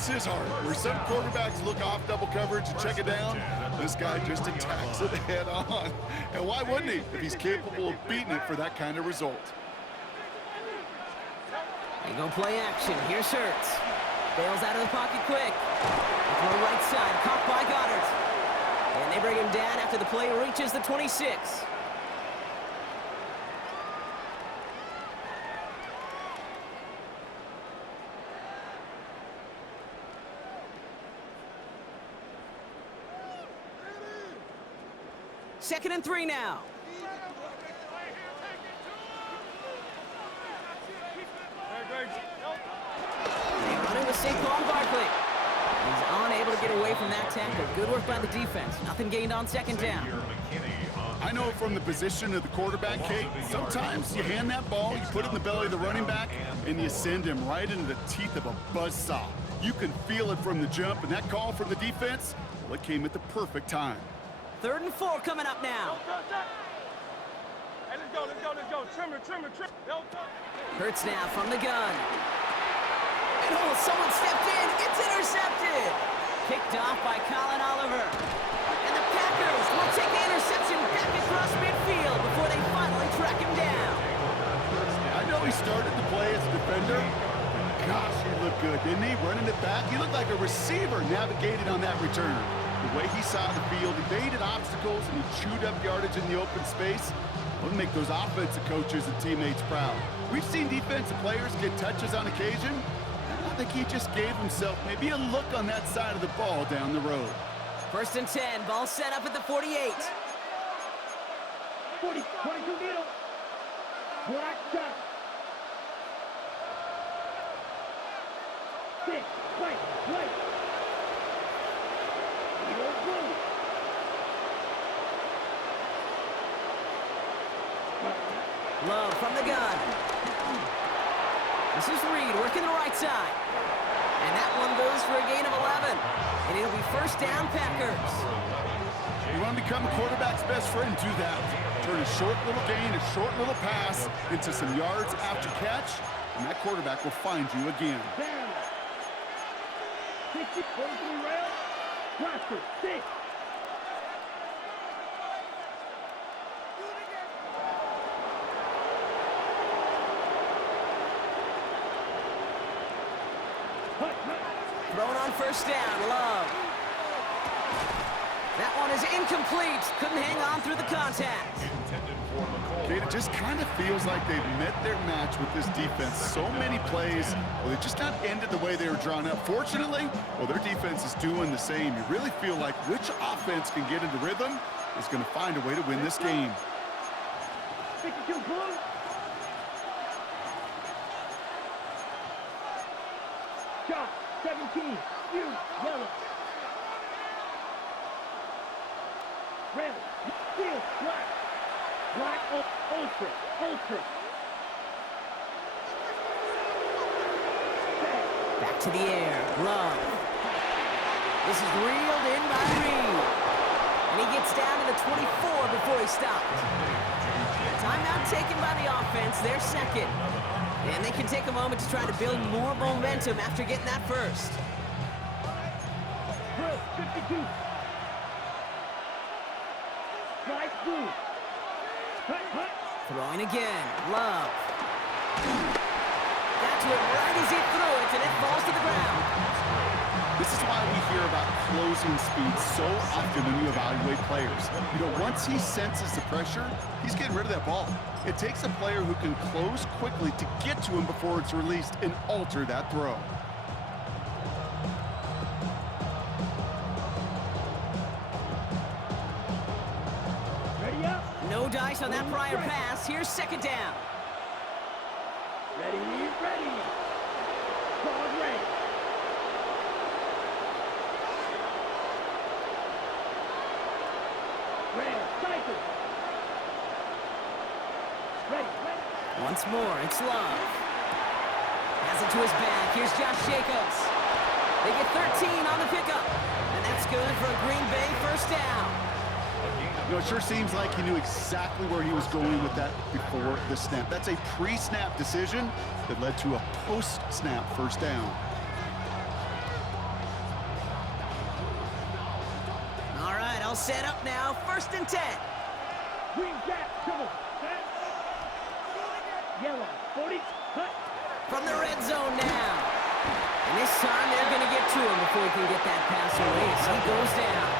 Bless his heart. Where some quarterbacks look off double coverage and check it down, this guy just attacks it head on. And why wouldn't he if he's capable of beating it for that kind of result? They go play action. Here's Hurts. Bails out of the pocket quick. Throw right side, caught by Goddard. And they bring him down after the play reaches the 26. Second and 3 now. They're running with Saquon Barkley. He's unable to get away from that tackle. Good work by the defense. Nothing gained on second down. I know from the position of the quarterback, Kate, sometimes you hand that ball, you put it in the belly of the running back, and you send him right into the teeth of a buzzsaw. You can feel it from the jump, and that call from the defense, well, it came at the perfect time. 3rd and 4 coming up now. Hey, let's go. Trimmer. Hurts now from the gun. And oh, someone stepped in. It's intercepted. Kicked off by Colin Oliver. And the Packers will take the interception back across midfield before they finally track him down. I know he started to play as a defender. Gosh, he looked good, didn't he? Running it back. He looked like a receiver navigating on that return. The way he saw the field, evaded obstacles, and he chewed up yardage in the open space. It'll make those offensive coaches and teammates proud. We've seen defensive players get touches on occasion. I think he just gave himself maybe a look on that side of the ball down the road. 1st and 10, ball set up at the 48. 40, 22 needle. Black shot. 6, white. Needle blue. Love from the gun. This is Reed working the right side. And that one goes for a gain of 11. And it'll be 1st down Packers. You want to become a quarterback's best friend, do that. Turn a short little gain, a short little pass into some yards after catch, and that quarterback will find you again. 60, 43 rail. Prosper, 6. Thrown on 1st down, Love. That one is incomplete. Couldn't hang on through the contact. Kate, it just kind of feels like they've met their match with this defense. So many plays, well, they just not ended the way they were drawn up. Fortunately, well, their defense is doing the same. You really feel like which offense can get into rhythm is going to find a way to win this game. 52 blue. Shot, 17, yellow. Red, steel, black, ultra. Back to the air, Love. This is reeled in by Reed. And he gets down to the 24 before he stopped. Timeout taken by the offense, their second. And they can take a moment to try to build more momentum after getting that first. 52. Strike blue. Hut. Throwing again, Love. Got to it right as he threw it, and it falls to the ground. This is why we hear about closing speed so often when you evaluate players. You know, once he senses the pressure, he's getting rid of that ball. It takes a player who can close quickly to get to him before it's released and alter that throw. Ready up. No dice on that prior pass. Here's 2nd down. Ready. Ball ready. Ready. Once more, it's Love. Has it to his back. Here's Josh Jacobs. They get 13 on the pickup. And that's good for a Green Bay 1st down. You know, it sure seems like he knew exactly where he was going with that before the snap. That's a pre-snap decision that led to a post-snap 1st down. All set up now, 1st and 10. Green jack, double. Set. Yellow, 40, cut. From the red zone now. And this time they're going to get to him before he can get that pass away as he goes down.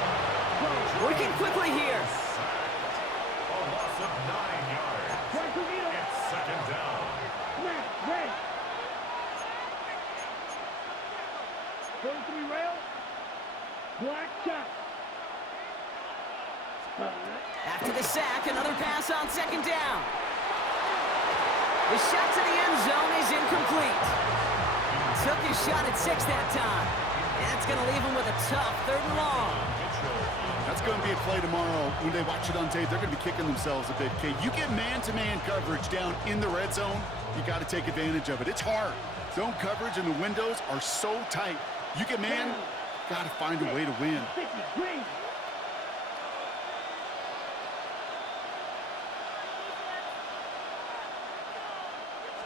Working quickly here. A loss of 9 yards. It's 2nd down. Snap, red. 43 rail. Black shot. After the sack, another pass on 2nd down. The shot to the end zone is incomplete. Took his shot at 6 that time. And that's going to leave him with a tough 3rd and long. That's going to be a play tomorrow. When they watch it on tape, they're going to be kicking themselves a bit. Okay, you get man-to-man coverage down in the red zone, you got to take advantage of it. It's hard. Zone coverage and the windows are so tight. You get man, got to find a way to win. 50, green.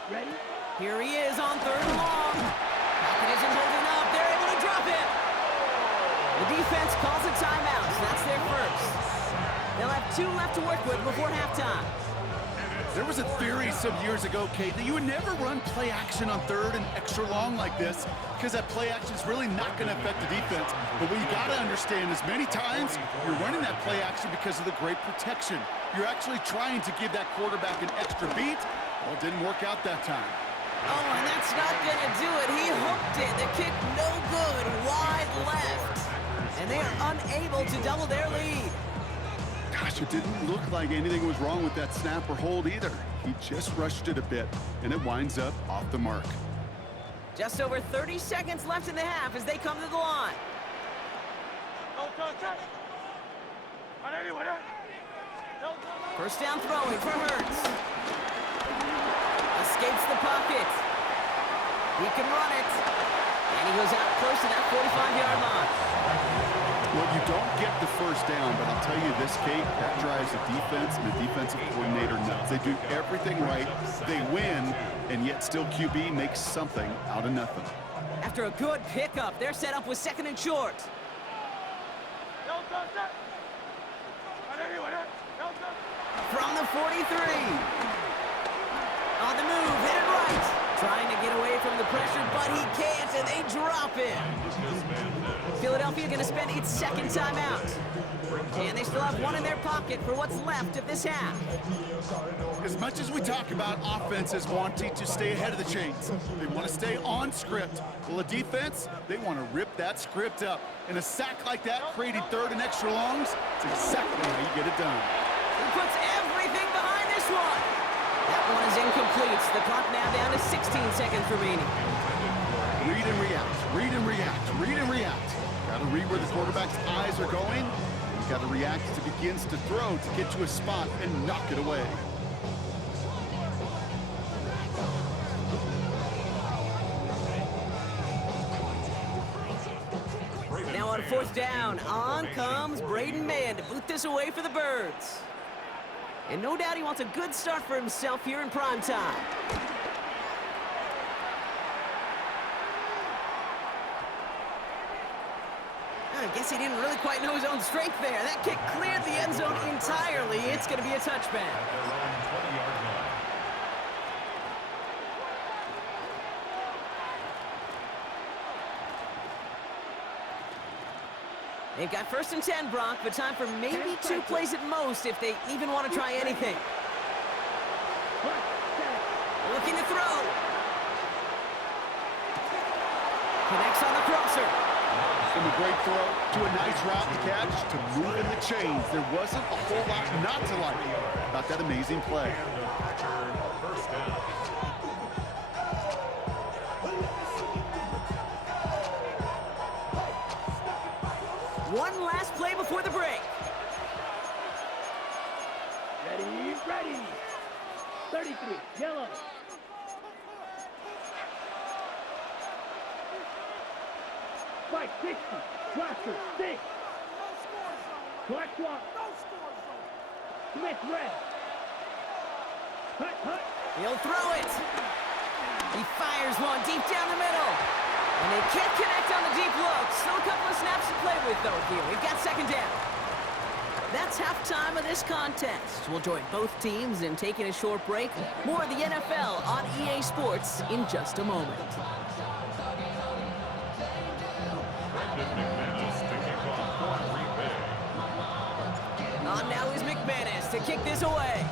Ready? Here he is on 3rd and long. Pocket isn't holding up. They're able to drop him. The defense calls a timeout, so that's their first. They'll have 2 left to work with before halftime. There was a theory some years ago, Kate, that you would never run play action on 3rd and extra long like this because that play action is really not going to affect the defense. But what you got to understand is many times you're running that play action because of the great protection. You're actually trying to give that quarterback an extra beat. Well, it didn't work out that time. Oh, and that's not going to do it. He hooked it. The kick no good, wide left. And they are unable to double their lead. Gosh, it didn't look like anything was wrong with that snap or hold either. He just rushed it a bit, and it winds up off the mark. Just over 30 seconds left in the half as they come to the line. First down throwing for Hurts. Escapes the pocket. He can run it. And he goes out close to that 45-yard line. Well, you don't get the first down, but I'll tell you this, Kate, that drives the defense and the defensive coordinator nuts. They do everything right, they win, and yet still QB makes something out of nothing. After a good pickup, they're set up with 2nd and short. From the 43. On the move, hit it right. Trying to get away from the pressure, but he can't, and they drop him. Philadelphia going to spend its 2nd timeout. And they still have 1 in their pocket for what's left of this half. As much as we talk about offenses wanting to stay ahead of the chains, they want to stay on script. Well, the defense, they want to rip that script up. And a sack like that, creating 3rd and extra longs, it's exactly how you get it done. He puts everything behind this one. That one is incomplete. The clock now down to 16 seconds remaining. Read and react, read and react, read and react. Got to read where the quarterback's eyes are going. You got to react as he begins to throw to get to a spot and knock it away. Now on 4th down, on comes Braden Mann to boot this away for the Birds. And no doubt he wants a good start for himself here in prime time. I guess he didn't really quite know his own strength there. That kick cleared the end zone entirely. It's going to be a touchback. They've got 1st and 10, Brock, but time for maybe 2 plays at most if they even want to try anything. Looking to throw. Connects on the crosser. From a great throw to a nice route and catch to move in the chains. There wasn't a whole lot not to like about that amazing play. First down. One last play before the break. Ready, ready. 33, yellow. Spike 60, roster 6. Black swap. Smith red. Hut. He'll throw it. He fires one deep down the middle. And they can't connect on the deep look. Still a couple of snaps to play with, though, here. We've got 2nd down. That's halftime of this contest. We'll join both teams in taking a short break. More of the NFL on EA Sports in just a moment. On now is McManus to kick this away.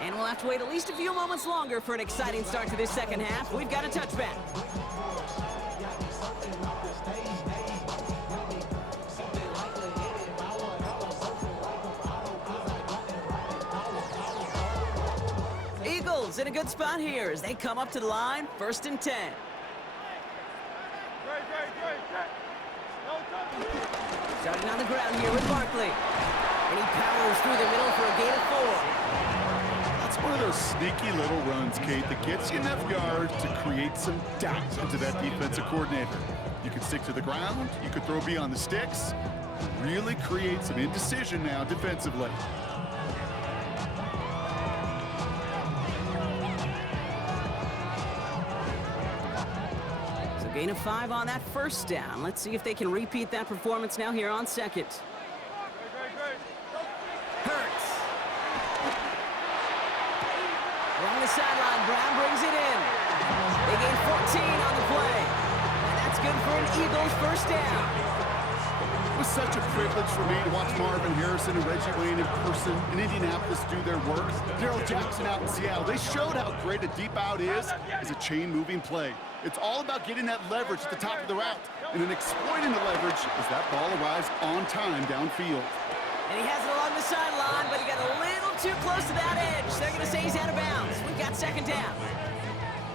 And we'll have to wait at least a few moments longer for an exciting start to this second half. We've got a touchback. Eagles in a good spot here as they come up to the line, 1st and 10. Starting on the ground here with Barkley. And he powers through the middle for a gain of 4. That's one of those sneaky little runs, Kate, that gets you enough yards to create some doubt into that defensive coordinator. You can stick to the ground, you could throw beyond the sticks, really create some indecision now defensively. So gain of 5 on that 1st down. Let's see if they can repeat that performance now here on 2nd. Hurts. Along the sideline, Brown brings it in. They gain 14 on the play. And that's good for an Eagles 1st down. It was such a privilege for me to watch Marvin Harrison and Reggie Wayne in person in Indianapolis do their work. Darrell Jackson out in Seattle. They showed how great a deep out is as a chain-moving play. It's all about getting that leverage at the top of the route and then exploiting the leverage as that ball arrives on time downfield. And he has it along the sideline, but he got a little too close to that edge. They're going to say he's out of bounds. We've got 2nd down.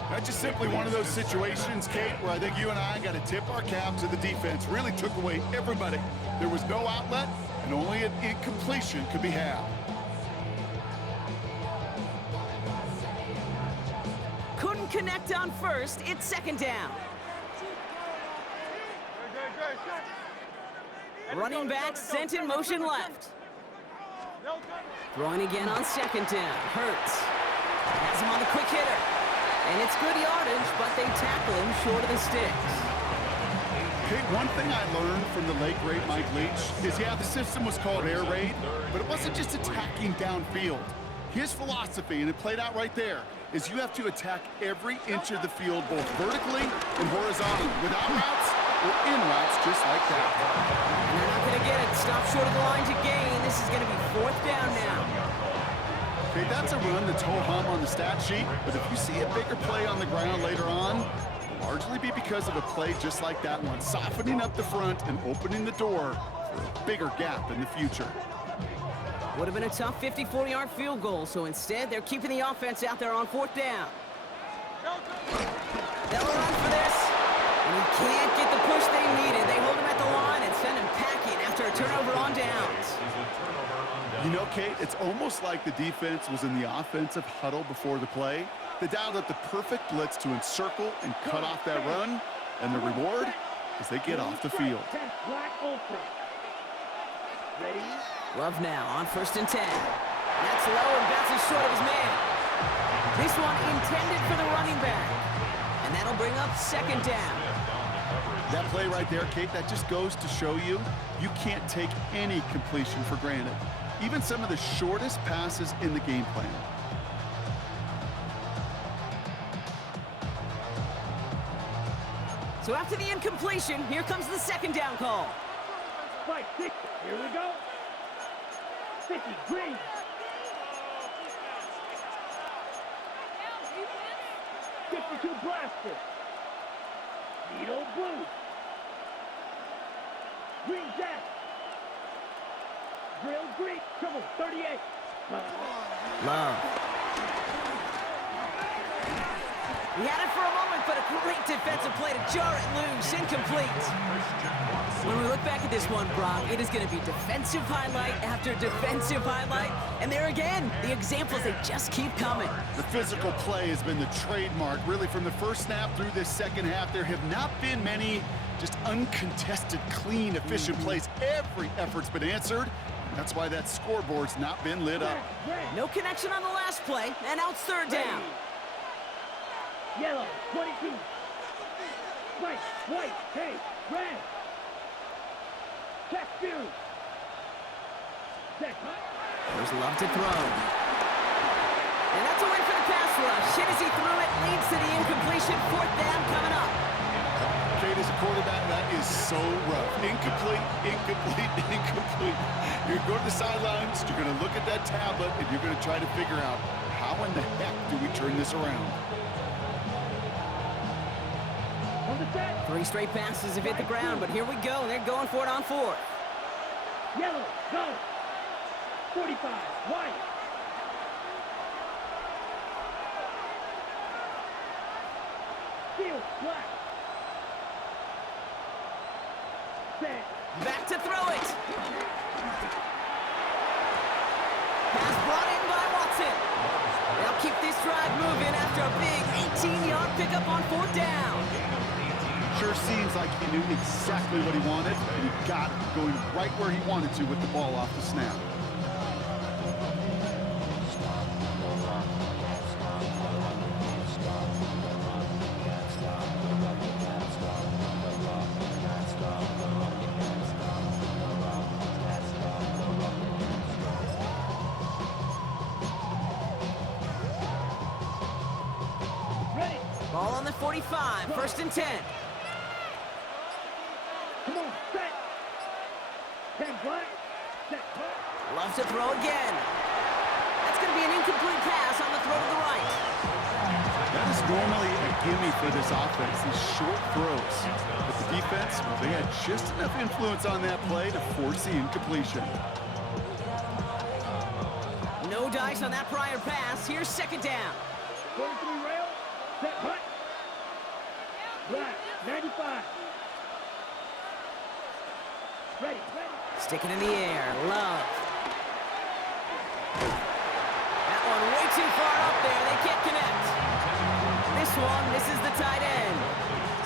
That's just simply one of those situations, Kate, where I think you and I got to tip our cap to the defense. Really took away everybody. There was no outlet, and only an incompletion could be had. Couldn't connect on 1st. It's 2nd down. Running back sent in motion left. Throwing again on 2nd down. Hurts. Has him on the quick hitter. And it's good yardage, but they tackle him short of the sticks. Okay, one thing I learned from the late, great Mike Leach is, yeah, the system was called air raid, but it wasn't just attacking downfield. His philosophy, and it played out right there, is you have to attack every inch of the field, both vertically and horizontally, without routes or in routes, just like that. And they're not going to get it. Stop short of the line to gain. This is going to be 4th down now. Okay, that's a run that's ho-hum on the stat sheet, but if you see a bigger play on the ground later on, it'll largely be because of a play just like that one, softening up the front and opening the door for a bigger gap in the future. Would have been a tough 54-yard field goal, so instead they're keeping the offense out there on 4th down. They'll run for this, and he can't get the push they needed. They hold him at the line and send him packing after a turnover on downs. You know, Kate, it's almost like the defense was in the offensive huddle before the play. They dialed up the perfect blitz to encircle and cut off that run, and the reward is they get off the field. Love now on 1st and 10. That's low and bounces short of his man. This one intended for the running back. And that'll bring up 2nd down. That play right there, Kate, that just goes to show you, you can't take any completion for granted. Even some of the shortest passes in the game plan. So after the incompletion, here comes the 2nd down call. Fight 60. Here we go. 50 green. blaster. Needle blue. Green jack. Drill green. Trouble 38. Love. He had it for a moment, but a great defensive play to jar it loose. Incomplete. When we look back at this one, Brock, it is going to be defensive highlight after defensive highlight. And there again, the examples, they just keep coming. The physical play has been the trademark. Really, from the first snap through this second half, there have not been many just uncontested, clean, efficient plays. Every effort's been answered. That's why that scoreboard's not been lit up. No connection on the last play, and out third down. Yellow, 22. White, hey, red. Check Fury. Check. There's Love to throw. And that's a win for the pass rush. Hit as he threw it, leads to the incompletion. 4th down coming up. Kate, as a quarterback, that is so rough. Incomplete, incomplete, incomplete. You're going to go to the sidelines, you're going to look at that tablet, and you're going to try to figure out how in the heck do we turn this around. On the set. 3 straight passes have hit the ground, but here we go. They're going for it on 4th. Yellow, go. 45, white. Field, black. Set. Back to throw it. Pass brought in by Watson. They'll keep this drive moving after a big 18-yard pickup on 4th down. Sure seems like he knew exactly what he wanted, and he got it, going right where he wanted to with the ball off the snap. Ready. Ball on the 45, 1st and 10. Come on, set. 10 black. Set. Loves to throw again. That's going to be an incomplete pass on the throw to the right. That is normally a gimme for this offense, these short throws. But the defense, well, they had just enough influence on that play to force the incompletion. No dice on that prior pass. Here's 2nd down. 43 rail. Set. Hut. Black. 95. Ready. Stick it in the air. Love. That one way too far up there. They can't connect. This one misses the tight end.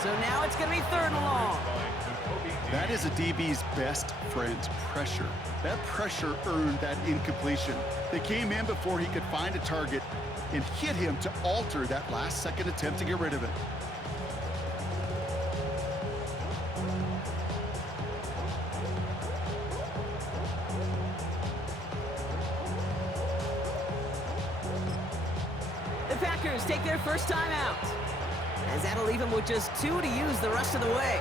So now it's going to be 3rd and long. That is a DB's best friend, pressure. That pressure earned that incompletion. They came in before he could find a target and hit him to alter that last-second attempt to get rid of it. The Packers take their first time out, as that'll leave them with just 2 to use the rest of the way.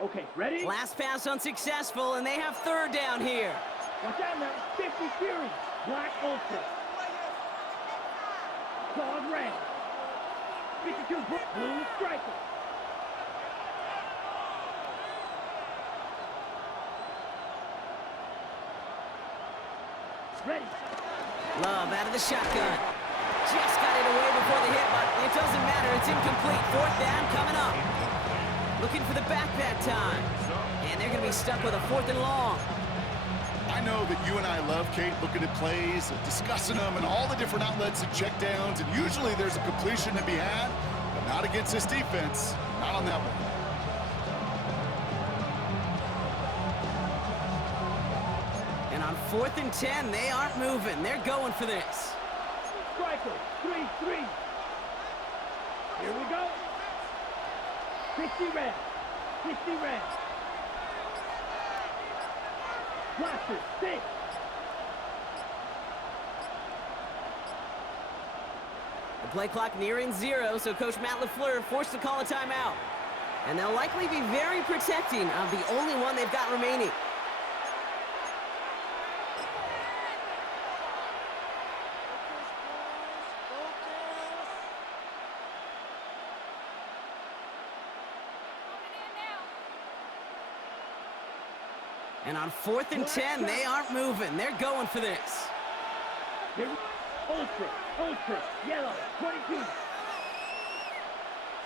Okay, ready? Last pass unsuccessful, and they have 3rd down here. Watch out now. 50 Fury. Black Ultra. Clawed red. 52 blue striker. Ready. Love out of the shotgun. Just got it away before the hit, but it doesn't matter. It's incomplete. 4th down coming up. Looking for the back that time. And they're going to be stuck with a 4th and long. I know that you and I love, Kate, looking at plays, and discussing them, and all the different outlets and checkdowns, and usually there's a completion to be had, but not against this defense. Not on that one. And on 4th and 10, they aren't moving. They're going for this. Striker. 3-3. Here we go. 50 red. 50 red. Blaster. 6. The play clock nearing 0, so Coach Matt LaFleur forced to call a timeout. And they'll likely be very protecting of the only one they've got remaining. And on 4th and 10, they aren't moving. They're going for this. Here we Ultra. Ultra. Yellow. 22.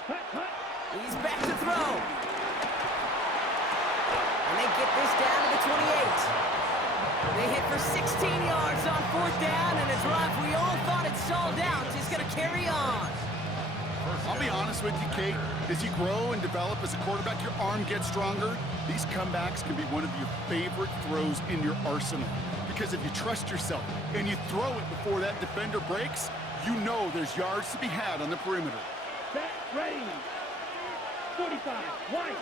Hut, hut. He's back to throw. And they get this down to the 28. They hit for 16 yards on 4th down, and a drive we all thought had stalled out is going to carry on. I'll be honest with you, Kate. As you grow and develop as a quarterback, your arm gets stronger. These comebacks can be one of your favorite throws in your arsenal. Because if you trust yourself and you throw it before that defender breaks, you know there's yards to be had on the perimeter. Set, ready. 45, wide.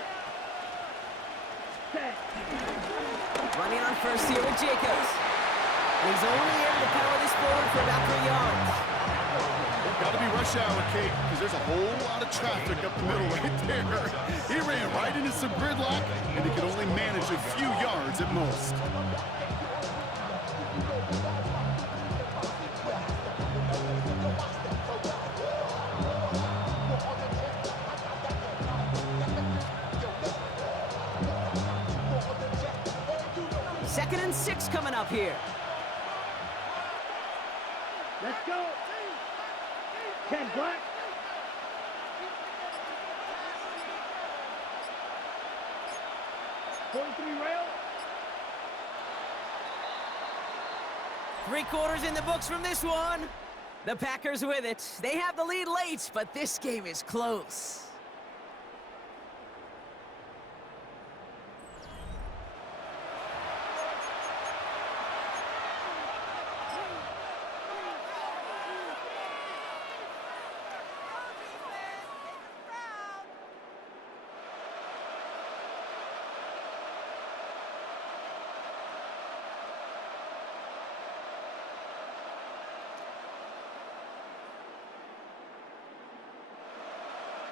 Set. Running on first here with Jacobs. And he's only able to power this forward for about 3 yards. Got to be rush hour, Kate, because there's a whole lot of traffic up the middle right there. He ran right into some gridlock, and he could only manage a few yards at most. Second and 6 coming up here. Let's go. 10 black. Rail. 3 quarters in the books from this one. The Packers with it. They have the lead late, but this game is close.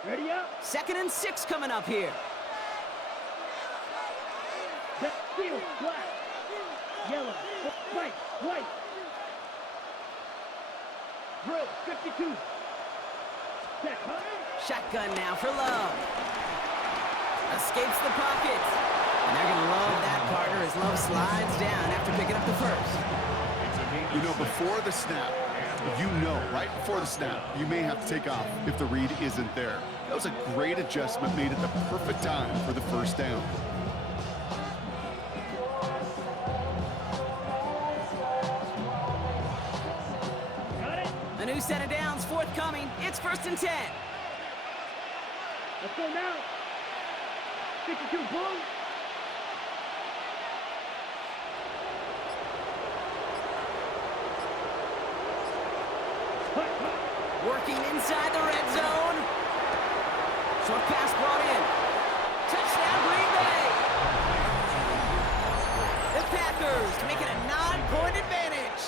Ready up. Second and 6 coming up here. The field, black. Yellow, white, white. Drill, 52. Set, huh? Shotgun now for Love. Escapes the pocket. And they're going to love that partner as Love slides down after picking up the first. You know, before the snap, right before the snap, you may have to take off if the read isn't there. That was a great adjustment made at the perfect time for the first down. Got it. A new set of downs forthcoming. It's 1st and 10. Let's go now. 52, blue. Working inside the red zone. Short pass brought in. Touchdown, Green Bay. The Packers making a 9-point advantage.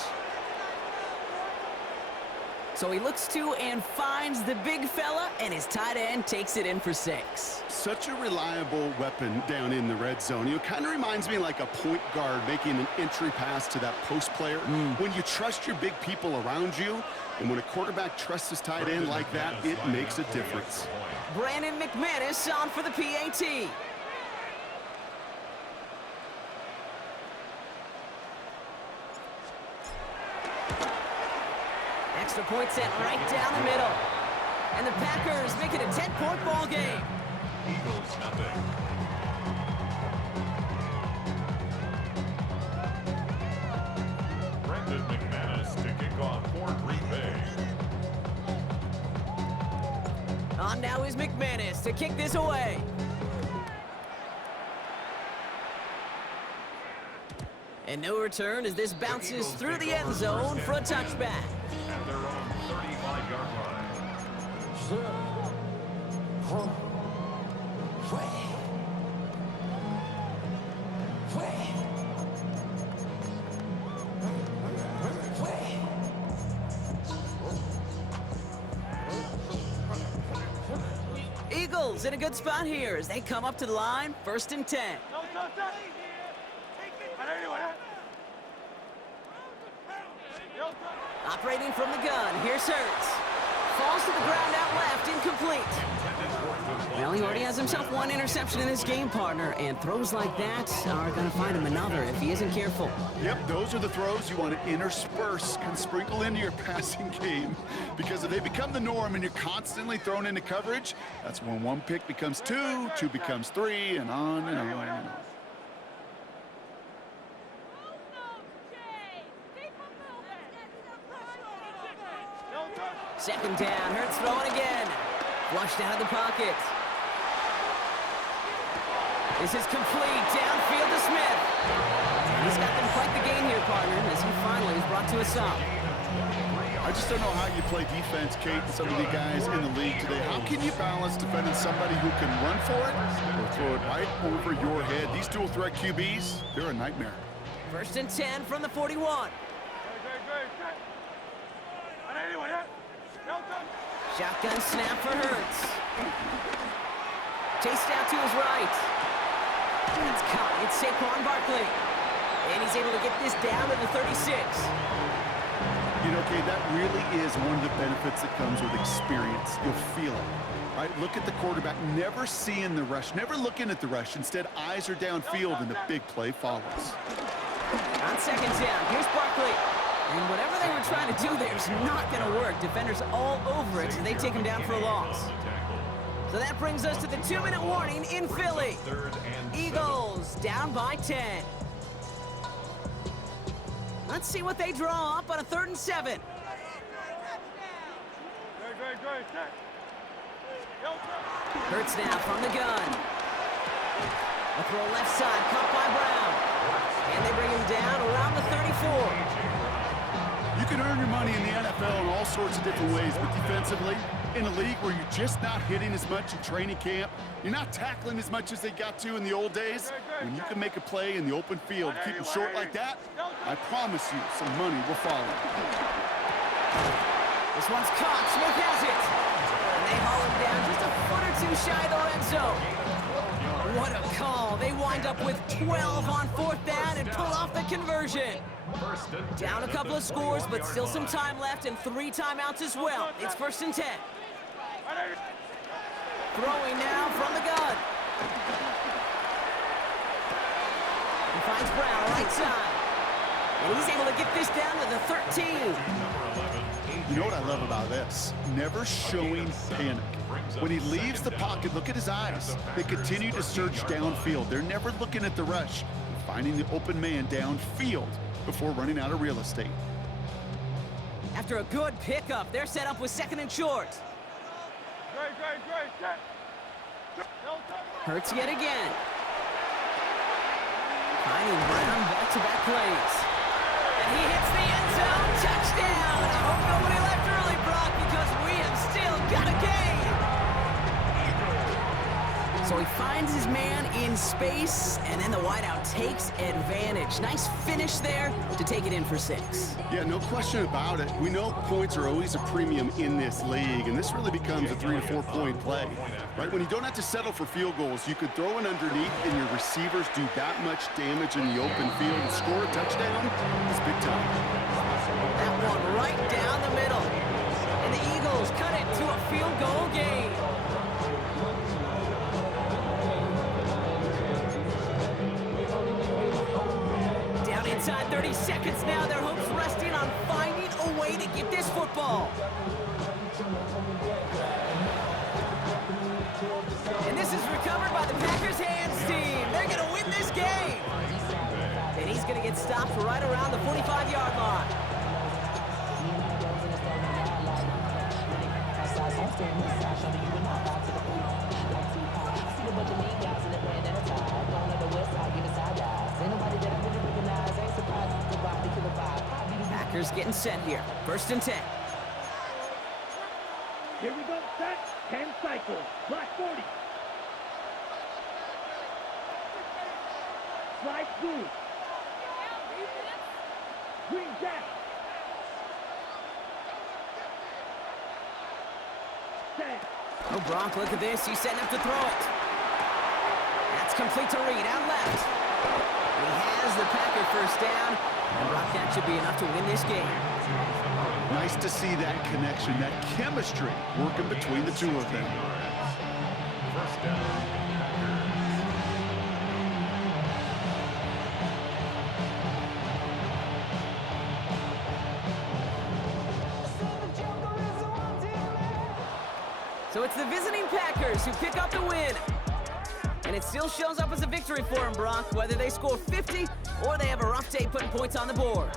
So he looks to and finds the big fella, and his tight end takes it in for 6. Such a reliable weapon down in the red zone. It kind of reminds me like a point guard making an entry pass to that post player. When you trust your big people around you, and when a quarterback trusts his tight end like that, it makes a difference. Brandon McManus on for the PAT. Extra point sent right down the middle. And the Packers make it a 10-point ball game. Eagles nothing. Brandon McManus to kick off for Green Bay. On now is McManus to kick this away. And no return as this bounces through the end zone for a touchback. At their own 35-yard line. Eagles in a good spot here as they come up to the line, 1st and 10. Operating from the gun, here's Hurts. Falls to the ground out left, incomplete. Well, he already has himself 1 interception in this game, partner, and throws like that are going to find him another if he isn't careful. Yep, those are the throws you want to intersperse, can sprinkle into your passing game. Because if they become the norm and you're constantly thrown into coverage, that's when 1 pick becomes 2, 2 becomes 3, and on and on and on. Second down, Hurts throwing again. Flushed out of the pocket. This is complete. Downfield to Smith. He's got them quite the gain here, partner, as he finally is brought to a stop. I just don't know how you play defense, Kate, and some of the guys in the league today. How can you balance defending somebody who can run for it or throw it right over your head? These dual threat QBs, they're a nightmare. 1st and 10 from the 41. Shotgun snap for Hurts. Chased out to his right. It's caught. It's Saquon Barkley. And he's able to get this down to the 36. You know, Kate, that really is one of the benefits that comes with experience. You'll feel it. Right? Look at the quarterback, never seeing the rush, never looking at the rush. Instead, eyes are downfield, and the big play follows. On 2nd down, here's Barkley. And whatever they were trying to do there is not going to work. Defenders all over it, so they take him down for a loss. So that brings us to the 2-minute warning in Philly. Eagles down by 10. Let's see what they draw up on a 3rd and 7. Hurts now from the gun. A throw left side, caught by Brown. And they bring him down around the 34. You can earn your money in the NFL in all sorts of different ways, but defensively, in a league where you're just not hitting as much in training camp, you're not tackling as much as they got to in the old days, when you can make a play in the open field, keep them short like that, I promise you some money will follow. This one's caught. Smith has it. And they haul him down just a foot or two shy of the red zone. What a call. They wind up with 12 on 4th down and pull off the conversion. Down a couple of scores, but still some time left and 3 timeouts as well. It's 1st and 10. Throwing now from the gun. He finds Brown right side. And he's able to get this down to the 13. You know what I love about this? Never showing panic. When he leaves the pocket, look at his eyes. They continue to search downfield. They're never looking at the rush. They're finding the open man downfield before running out of real estate. After a good pickup, they're set up with 2nd and short. Hurts yet again. Finding Brown back-to-back plays. And he hits the end zone. Touchdown! I hope nobody left early, Brock, because we have still got a game. So he finds his man in space, and then the wideout takes advantage. Nice finish there to take it in for 6. Yeah, no question about it. We know points are always a premium in this league, and this really becomes a 3 to 4 point play. Right? When you don't have to settle for field goals, you could throw it underneath and your receivers do that much damage in the open field and score a touchdown. It's big time. That one right down the middle. And the Eagles cut it to a field goal game. Down inside 30 seconds now. Their hopes resting on finding a way to get this football. And this is recovered by the Packers hands team. They're going to win this game. And he's going to get stopped right around the 45-yard line. Packers getting set here. 1st and 10. Here we go, set, 10 cycles, black 40. Slide through. Green jack. Set. Oh, Brock, look at this. He's setting up to throw it. That's complete to Reed, out left. And he has the Packer 1st down. And Brock, that should be enough to win this game. Nice to see that connection, that chemistry working between the two of them. 1st down. So it's the visiting Packers who pick up the win. And it still shows up as a victory for them, Brock, whether they score 50 or they have a rough day putting points on the board.